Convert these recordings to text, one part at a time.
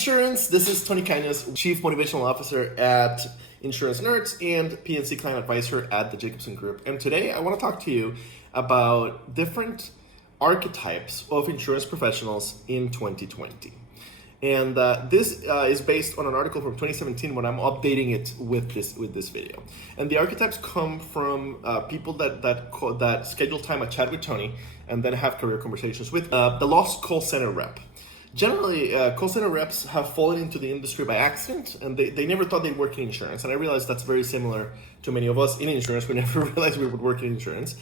insurance. This is Tony Cañas, Chief Motivational Officer at Insurance Nerds and PNC Client Advisor at the Jacobson Group. And today I want to talk to you about different archetypes of insurance professionals in 2020. And this is based on an article from 2017 when I'm updating it with this video. And the archetypes come from people that schedule time at ChatWithTony and then have career conversations with the lost call center rep. Generally, call center reps have fallen into the industry by accident, and they never thought they'd work in insurance. And I realize that's very similar to many of us in insurance. We never realized we would work in insurance.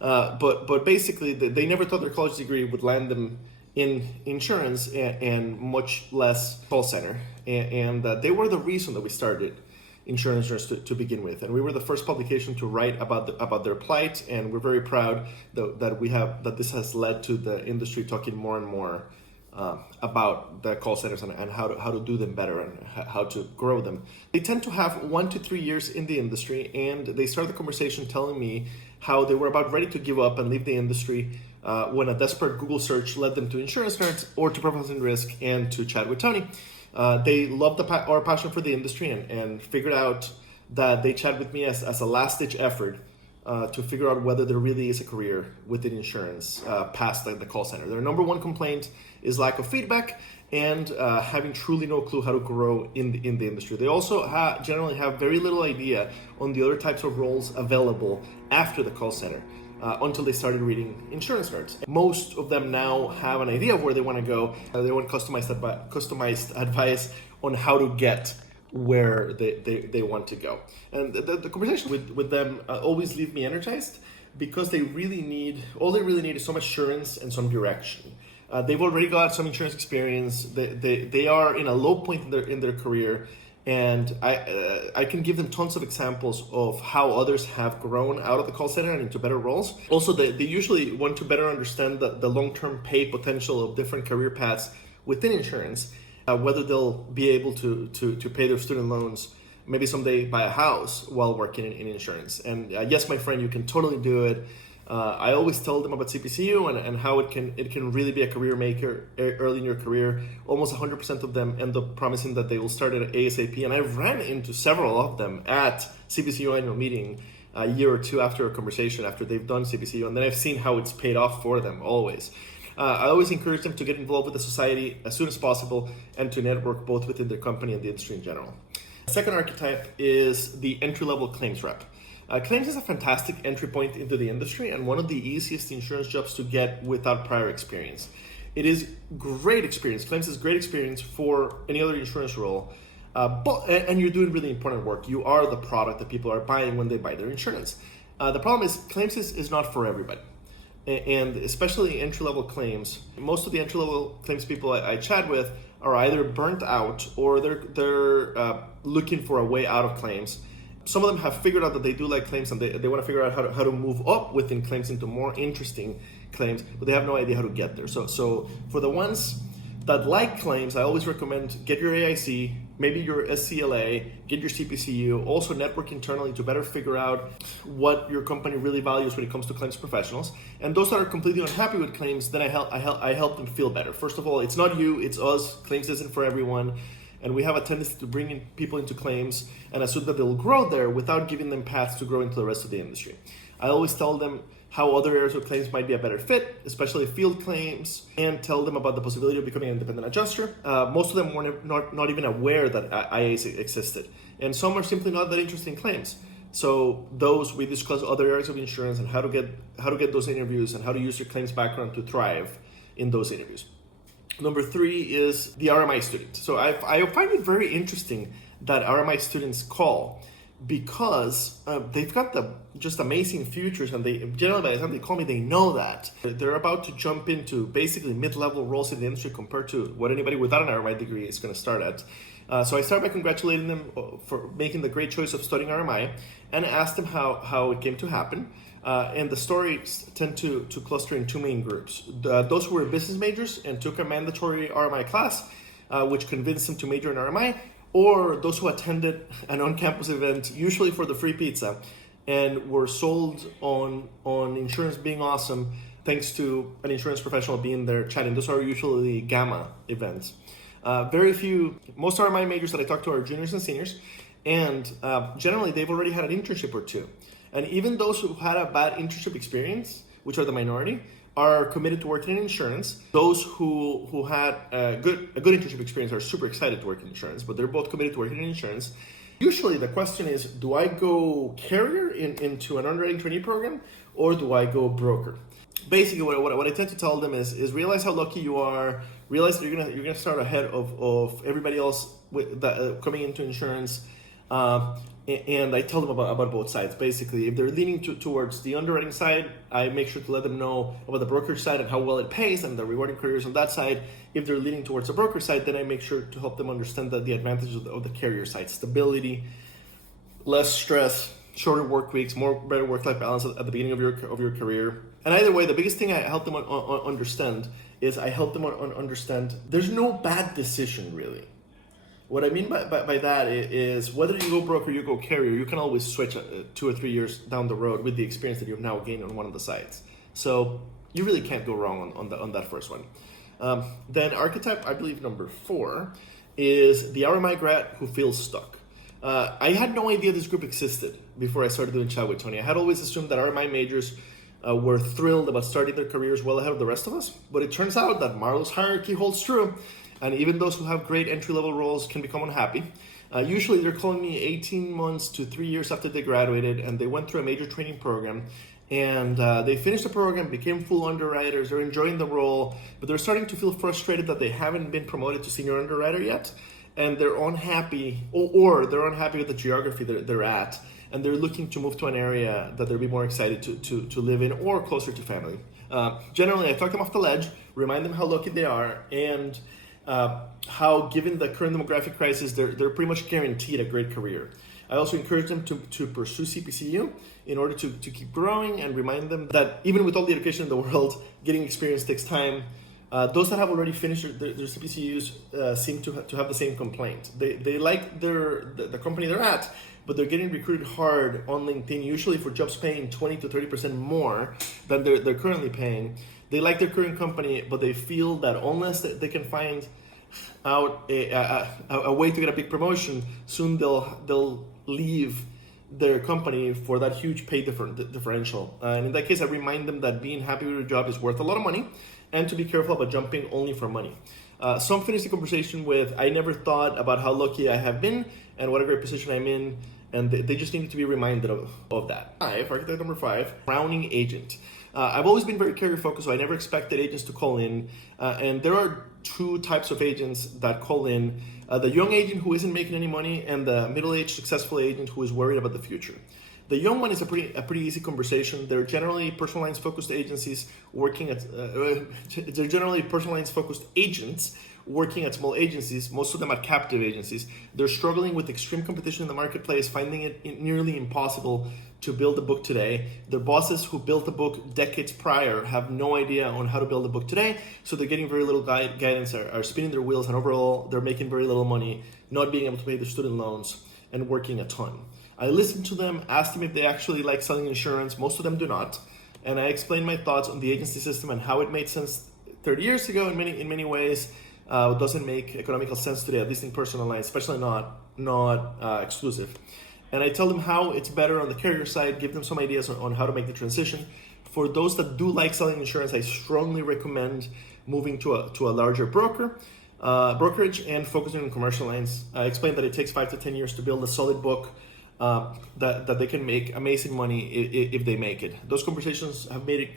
But basically, they never thought their college degree would land them in insurance and much less call center. And they were the reason that we started Insurance Nerds to begin with. And we were the first publication to write about their plight. And we're very proud that this has led to the industry talking more and more about the call centers and how to do them better and how to grow them. They tend to have 1 to 3 years in the industry, and they started the conversation telling me how they were about ready to give up and leave the industry when a desperate Google search led them to Insurance Nerds or to Professionals in Risk and to ChatWithTony. They loved our passion for the industry and figured out that they chat with me as a last-ditch effort to figure out whether there really is a career within insurance past the call center. Their number one complaint is lack of feedback and having truly no clue how to grow in the industry. They also generally have very little idea on the other types of roles available after the call center until they started reading Insurance Nerds. Most of them now have an idea of where they want to go. They want customized advice on how to get where they want to go. And the conversation with them always leave me energized because all they really need is some assurance and some direction. They've already got some insurance experience. They are in a low point in their career, and I can give them tons of examples of how others have grown out of the call center and into better roles. Also, they usually want to better understand the long-term pay potential of different career paths within insurance. Whether they'll be able to pay their student loans, maybe someday buy a house while working in insurance. And yes, my friend, you can totally do it. I always tell them about CPCU and how it can really be a career maker early in your career. Almost 100% of them end up promising that they will start at ASAP. And I've ran into several of them at CPCU annual meeting a year or two after a conversation, after they've done CPCU. And then I've seen how it's paid off for them always. I always encourage them to get involved with the society as soon as possible and to network both within their company and the industry in general. The second archetype is the entry-level claims rep. Claims is a fantastic entry point into the industry and one of the easiest insurance jobs to get without prior experience. It is great experience. Claims is great experience for any other insurance role, and you're doing really important work. You are the product that people are buying when they buy their insurance. The problem is claims is not for everybody. And especially entry-level claims, most of the entry-level claims people I chat with are either burnt out or they're looking for a way out of claims. Some of them have figured out that they do like claims and they want to figure out how to move up within claims into more interesting claims, but they have no idea how to get there. So for the ones that like claims, I always recommend get your AIC, maybe your SCLA, get your CPCU, also network internally to better figure out what your company really values when it comes to claims professionals. And those that are completely unhappy with claims, then I help them feel better. First of all, it's not you, it's us. Claims isn't for everyone. And we have a tendency to bring in people into claims and assume that they'll grow there without giving them paths to grow into the rest of the industry. I always tell them how other areas of claims might be a better fit, especially field claims, and tell them about the possibility of becoming an independent adjuster. Most of them were not even aware that IAs existed. And some are simply not that interested in claims. So we discuss other areas of insurance and how to get those interviews and how to use your claims background to thrive in those interviews. Number 3 is the RMI student. So I find it very interesting that RMI students call because they've got the just amazing futures, and they generally by the time they call me, they know that they're about to jump into basically mid-level roles in the industry compared to what anybody without an RMI degree is going to start at. So I start by congratulating them for making the great choice of studying RMI and ask them how it came to happen. And the stories tend to cluster in two main groups. Those who were business majors and took a mandatory RMI class, which convinced them to major in RMI, or those who attended an on-campus event, usually for the free pizza, and were sold on insurance being awesome thanks to an insurance professional being there chatting. Those are usually gamma events. Most of my majors that I talk to are juniors and seniors, and generally they've already had an internship or two. And even those who had a bad internship experience, which are the minority, are committed to working in insurance. Those who had a good internship experience are super excited to work in insurance, but they're both committed to working in insurance. Usually the question is, do I go carrier into an underwriting trainee program, or do I go broker? Basically, what I tend to tell them is realize how lucky you are. Realize that you're gonna start ahead of everybody else coming into insurance. And I tell them about both sides. Basically, if they're leaning towards the underwriting side, I make sure to let them know about the brokerage side and how well it pays and the rewarding careers on that side. If they're leaning towards the broker side, then I make sure to help them understand the advantages of the carrier side: stability, less stress, shorter work weeks, better work-life balance at the beginning of your career. And either way, the biggest thing I help them understand is understand there's no bad decision really. What I mean by that is whether you go broker or you go carrier, you can always switch 2 or 3 years down the road with the experience that you've now gained on one of the sides. So you really can't go wrong on that first one. Then archetype, I believe number 4, is the RMI grad who feels stuck. I had no idea this group existed before I started doing ChatWithTony. I had always assumed that RMI majors were thrilled about starting their careers well ahead of the rest of us, but it turns out that Marlow's hierarchy holds true. And even those who have great entry-level roles can become unhappy. Usually they're calling me 18 months to 3 years after they graduated and they went through a major training program, and they finished the program, became full underwriters, they're enjoying the role, but they're starting to feel frustrated that they haven't been promoted to senior underwriter yet, and they're unhappy, or they're unhappy with the geography they're at, and they're looking to move to an area that they'll be more excited to live in or closer to family. Generally, I talk them off the ledge, remind them how lucky they are, and how, given the current demographic crisis, they're pretty much guaranteed a great career. I also encourage them to pursue CPCU in order to keep growing, and remind them that even with all the education in the world, getting experience takes time. Those that have already finished their CPCUs seem to have the same complaint. They like the company they're at, but they're getting recruited hard on LinkedIn, usually for jobs paying 20 to 30% more than they're currently paying. They like their current company, but they feel that unless they can find out a way to get a big promotion, soon they'll leave their company for that huge pay differential. And in that case, I remind them that being happy with your job is worth a lot of money, and to be careful about jumping only for money. Some finish the conversation with, I never thought about how lucky I have been and what a great position I'm in, and they just need to be reminded of that. Archetype number 5, crowning agent. I've always been very carrier focused, so I never expected agents to call in. And there are 2 types of agents that call in. The young agent who isn't making any money, and the middle-aged successful agent who is worried about the future. The young one is a pretty easy conversation. They're generally personal lines focused agencies working at, they're generally personal lines focused agents working at small agencies, most of them are captive agencies. They're struggling with extreme competition in the marketplace, finding it nearly impossible to build a book today. Their bosses who built the book decades prior have no idea on how to build a book today, so they're getting very little guidance, are spinning their wheels, and overall they're making very little money, not being able to pay their student loans, and working a ton. I listened to them, asked them if they actually like selling insurance. Most of them do not. And I explained my thoughts on the agency system and how it made sense 30 years ago in many ways. Doesn't make economical sense today, at least in personal lines, especially not exclusive. And I tell them how it's better on the carrier side, give them some ideas on how to make the transition. For those that do like selling insurance, I strongly recommend moving to a larger brokerage and focusing on commercial lines. I explained that it takes 5 to 10 years to build a solid book that they can make amazing money if they make it. Those conversations have made it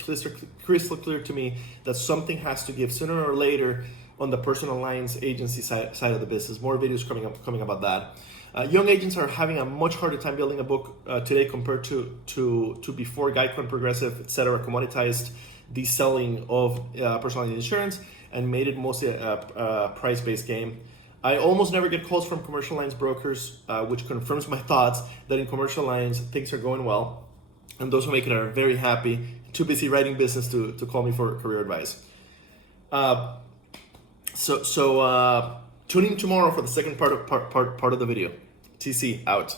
crystal clear to me that something has to give sooner or later on the personal lines agency side of the business. More videos coming about that. Young agents are having a much harder time building a book today compared to before. Geico and Progressive, etc., commoditized the selling of personal lines insurance and made it mostly a price-based game. I almost never get calls from commercial lines brokers, which confirms my thoughts that in commercial lines things are going well, and those who make it are very happy, too busy writing business to call me for career advice. So tune in tomorrow for the second part of the video. TC out.